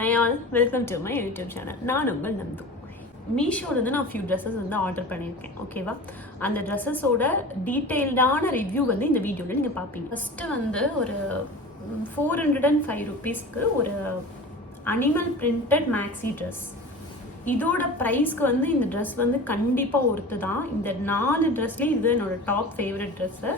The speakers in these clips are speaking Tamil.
Hi all, welcome to my YouTube channel. நான் உங்கள் நந்து. மீஷோலேருந்து நான் ஃபியூ ட்ரெஸ்ஸஸ் வந்து ஆர்டர் பண்ணியிருக்கேன், ஓகேவா? அந்த ட்ரெஸ்ஸஸோட டீட்டெயில்டான ரிவ்யூ வந்து இந்த வீடியோவில் நீங்கள் பார்ப்பீங்க. ஃபஸ்ட்டு வந்து ஒரு 405 rupeesக்கு ஒரு அனிமல் பிரிண்டட் மேக்ஸி ட்ரெஸ். இதோட ப்ரைஸ்க்கு வந்து இந்த ட்ரெஸ் வந்து கண்டிப்பாக ஒர்த்து தான். இந்த 4 ட்ரெஸ்லேயே இது என்னோட top favourite dress.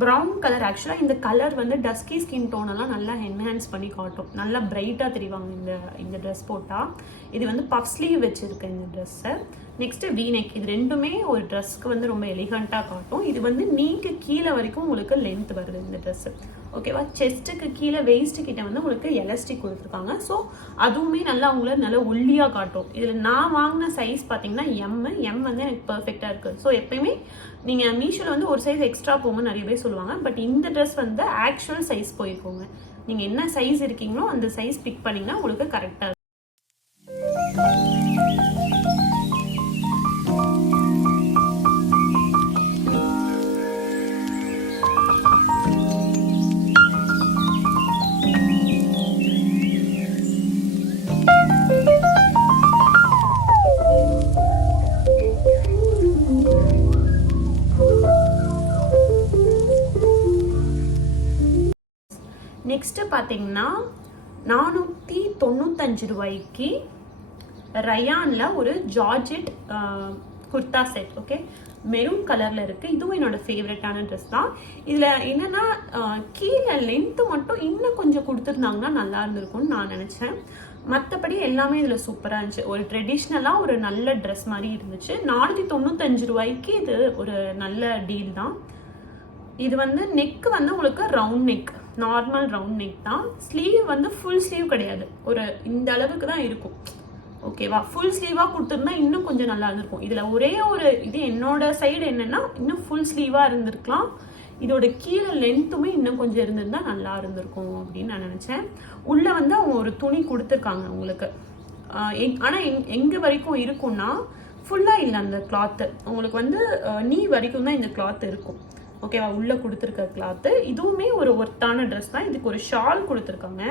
Brown colour. ஆக்சுவலாக இந்த கலர் வந்து டஸ்கி ஸ்கின் டோனெல்லாம் நல்லா என்ஹான்ஸ் பண்ணி காட்டும், நல்லா பிரைட்டாக தெரிவாங்க இந்த ட்ரெஸ் போட்டால். இது வந்து பஃப் ஸ்லீவ் வச்சுருக்கேன் இந்த ட்ரெஸ்ஸை. Next V-neck. இது ரெண்டுமே ஒரு ட்ரெஸ்க்கு வந்து ரொம்ப எலிகண்ட்டாக காட்டும். இது வந்து நீக்கு கீழே வரைக்கும் உங்களுக்கு லென்த் வருது இந்த ட்ரெஸ்ஸு, ஓகேவா? செஸ்ட்டுக்கு கீழே வெயிஸ்ட்டு கிட்ட வந்து உங்களுக்கு எலாஸ்டிக் கொடுத்துருக்காங்க. ஸோ அதுவுமே நல்லா உங்களை நல்லா ஒல்லியாக காட்டும். இதில் நான் வாங்கின சைஸ் பார்த்தீங்கன்னா எம் வந்து எனக்கு பர்ஃபெக்டாக இருக்குது. ஸோ எப்பயுமே நீங்கள் மீஷோவில் வந்து ஒரு சைஸ் எக்ஸ்ட்ரா போகும்போது நிறைய பேர் சொல்லுவாங்க, பட் இந்த ட்ரெஸ் வந்து ஆக்சுவல் சைஸ் போயிருக்கோங்க. நீங்கள் என்ன சைஸ் இருக்கீங்களோ அந்த சைஸ் பிக் பண்ணிங்கன்னா உங்களுக்கு கரெக்டாக இருக்கும். நெக்ஸ்ட்டு பார்த்தீங்கன்னா 495 ரூபாய்க்கு ரயானில் ஒரு georgette kurta set, okay, maroon கலரில் இருக்குது. இதுவும் என்னோட ஃபேவரட்டான ட்ரெஸ் தான். இதில் என்னென்னா கீழே லென்த்து மட்டும் இன்னும் கொஞ்சம் கொடுத்துருந்தாங்கன்னா நல்லா இருந்திருக்கும்னு நான் நினச்சேன். மற்றபடி எல்லாமே இதில் சூப்பராக இருந்துச்சு. ஒரு ட்ரெடிஷ்னலாக ஒரு நல்ல ட்ரெஸ் மாதிரி இருந்துச்சு. 495 ரூபாய்க்கு இது ஒரு நல்ல டீல் தான். இது வந்து நெக் வந்து உங்களுக்கு round neck, normal round neck தான். ஸ்லீவ் வந்து ஃபுல் ஸ்லீவ் கிடையாது, ஒரு இந்த அளவுக்கு தான் இருக்கும், ஓகேவா? ஃபுல் ஸ்லீவாக கொடுத்துருந்தா இன்னும் கொஞ்சம் நல்லா இருந்திருக்கும். இதில் ஒரே ஒரு இது என்னோட சைடு என்னென்னா இன்னும் ஃபுல் ஸ்லீவாக இருந்திருக்கலாம். இதோட கீழே லென்த்துமே இன்னும் கொஞ்சம் இருந்திருந்தா நல்லா இருந்திருக்கும் அப்படின்னு நான் நினச்சேன். உள்ளே வந்து அவங்க ஒரு துணி கொடுத்துருக்காங்க உங்களுக்கு. ஆனால் எங்கே வரைக்கும் இருக்கும்னா ஃபுல்லாக இல்லை அந்த கிளாத்து. உங்களுக்கு வந்து நீ வரைக்கும் தான் இந்த கிளாத் இருக்கும், ஓகேவா? உள்ளே கொடுத்துருக்க கிளாத்து. இதுவுமே ஒரு ஒர்த்தான ட்ரெஸ் தான். இதுக்கு ஒரு ஷால் கொடுத்துருக்காங்க.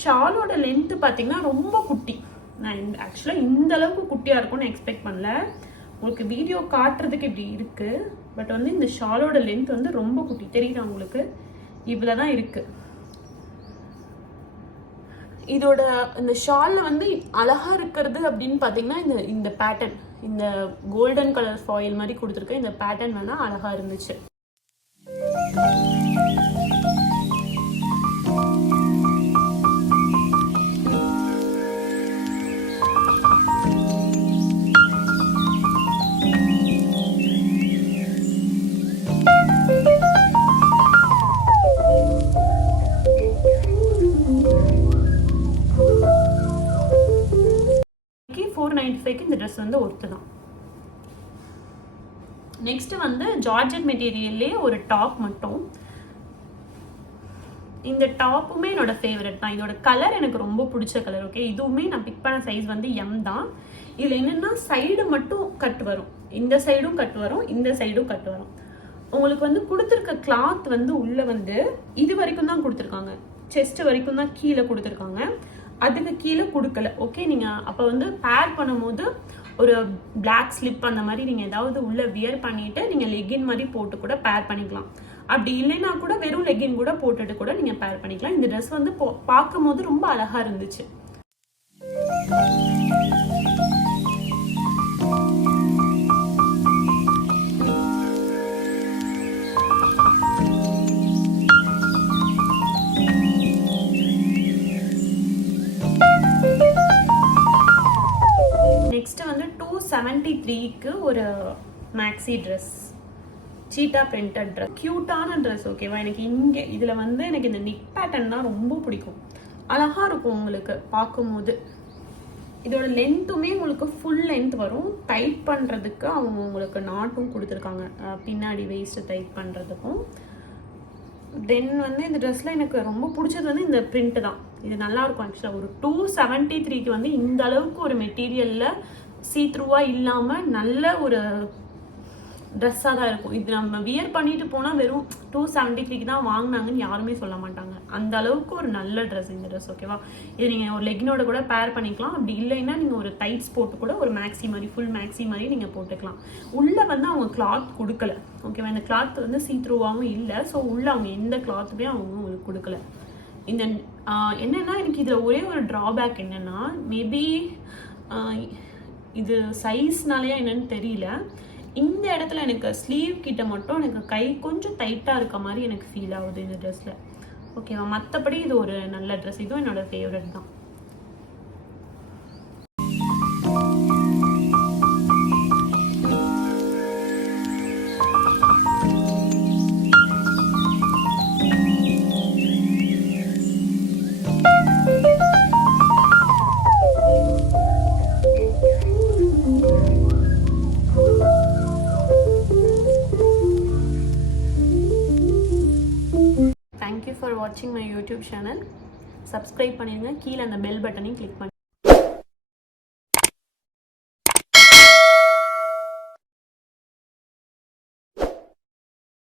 ஷாலோட லென்த்து பார்த்தீங்கன்னா ரொம்ப குட்டி. நான் ஆக்சுவலாக இந்த அளவுக்கு குட்டியாக இருக்கும்னு எக்ஸ்பெக்ட் பண்ணல. உங்களுக்கு வீடியோ காட்டுறதுக்கு இப்படி இருக்குது, பட் வந்து இந்த ஷாலோட லென்த் வந்து ரொம்ப குட்டி. தெரியுதா உங்களுக்கு? இவ்வளோ தான் இருக்குது. இதோட இந்த ஷாலில் வந்து அழகாக இருக்கிறது அப்படின்னு பார்த்தீங்கன்னா இந்த பேட்டர்ன், இந்த கோல்டன் கலர் ஃபாயில் மாதிரி கொடுத்துருக்க இந்த பேட்டர்ன் வேணால் அழகாக இருந்துச்சு. $495 இந்த ட்ரெஸ் வந்து ஒர்த்து தான். நெக்ஸ்ட் வந்து ஜார்ஜெட் மெட்டீரியல்லே ஒரு டாப் மட்டும். இந்த டாப்புமே என்னோட ஃபேவரட் தான். இதோட கலர் எனக்கு ரொம்ப பிடிச்ச கலர், ஓகே. இதுவுமே நான் பிக் பண்ண சைஸ் வந்து எம் தான். இதில் என்னென்னா சைடு மட்டும் கட் வரும், இந்த சைடும் கட் வரும், இந்த சைடும் கட் வரும். உங்களுக்கு வந்து கொடுத்துருக்க கிளாத் வந்து உள்ளே வந்து இது வரைக்கும் தான் கொடுத்துருக்காங்க, செஸ்ட் வரைக்கும் தான் கீழே கொடுத்துருக்காங்க, அதுக்கு கீழே கொடுக்கல, ஓகே. நீங்கள் அப்போ வந்து பேர் பண்ணும்போது ஒரு பிளாக் ஸ்லிப் அந்த மாதிரி நீங்கள் ஏதாவது உள்ளே வியர் பண்ணிவிட்டு நீங்கள் லெகின் மாதிரி போட்டு கூட பேர் பண்ணிக்கலாம். அப்படி இல்லைன்னா கூட வெறும் லெகின் கூட போட்டுட்டு கூட நீங்கள் பேர் பண்ணிக்கலாம். இந்த ட்ரெஸ் வந்து பார்க்கும் போது ரொம்ப அழகாக இருந்துச்சு. நெக்ஸ்ட்டு வந்து 273க்கு ஒரு மேக்ஸி ட்ரெஸ், சீட்டா பிரிண்டட் ட்ரெஸ், க்யூட்டான ட்ரெஸ், ஓகேவா? எனக்கு இங்கே இதில் வந்து எனக்கு இந்த நிக் பேட்டர்ன் தான் ரொம்ப பிடிக்கும். அழகாக இருக்கும் உங்களுக்கு பார்க்கும்போது. இதோட லென்த்துமே உங்களுக்கு ஃபுல் லென்த் வரும். டைட் பண்ணுறதுக்கு அவங்க உங்களுக்கு நாட்டும் கொடுத்துருக்காங்க, பின்னாடி வெயிஸ்ட்டு டைட் பண்ணுறதுக்கும். தென் வந்து இந்த ட்ரெஸ்ஸில் எனக்கு ரொம்ப பிடிச்சது வந்து இந்த பிரிண்ட் தான். இது நல்லாயிருக்கும். ஆக்சுவலாக ஒரு 273க்கு வந்து இந்த அளவுக்கு ஒரு மெட்டீரியலில் சீத்ரூவாக இல்லாமல் நல்ல ஒரு ட்ரெஸ்ஸாக தான் இருக்கும். இது நம்ம வியர் பண்ணிட்டு போனால் வெறும் 273க்கு தான் வாங்கினாங்கன்னு யாருமே சொல்ல மாட்டாங்க. அந்த அளவுக்கு ஒரு நல்ல ட்ரெஸ் இந்த ட்ரெஸ். ஓகேவா, இது நீங்கள் ஒரு லெகினோட கூட பேர் பண்ணிக்கலாம். அப்படி இல்லைன்னா நீங்கள் ஒரு டைட்ஸ் போட்டு கூட ஒரு மேக்ஸி மாதிரி ஃபுல் மேக்ஸி மாதிரி நீங்கள் போட்டுக்கலாம். உள்ளே வந்து அவங்க கிளாத் கொடுக்கல. ஓகேவா, இந்த கிளாத் வந்து சீத்ரூவாகவும் இல்லை. ஸோ உள்ளே அவங்க எந்த கிளாத்துமே அவங்க உங்களுக்கு கொடுக்கல. இந்த என்னென்னா எனக்கு இதில் ஒரே ஒரு ட்ராபேக் என்னென்னா, மேபி இது சைஸ்னாலேயே என்னன்னு தெரியல, இந்த இடத்துல எனக்கு ஸ்லீவ் கிட்ட மட்டும் எனக்கு கை கொஞ்சம் டைட்டாக இருக்க மாதிரி எனக்கு ஃபீல் ஆகுது இந்த ட்ரெஸ்ஸில். ஓகேவா, மற்றபடி இது ஒரு நல்ல ட்ரெஸ். இதுவும் என்னோட ஃபேவரட் தான். Thank you for watching my YouTube channel. Subscribe பண்ணிடுங்க. கீழே அந்த பெல் பட்டனையும் கிளிக் பண்ணுங்க.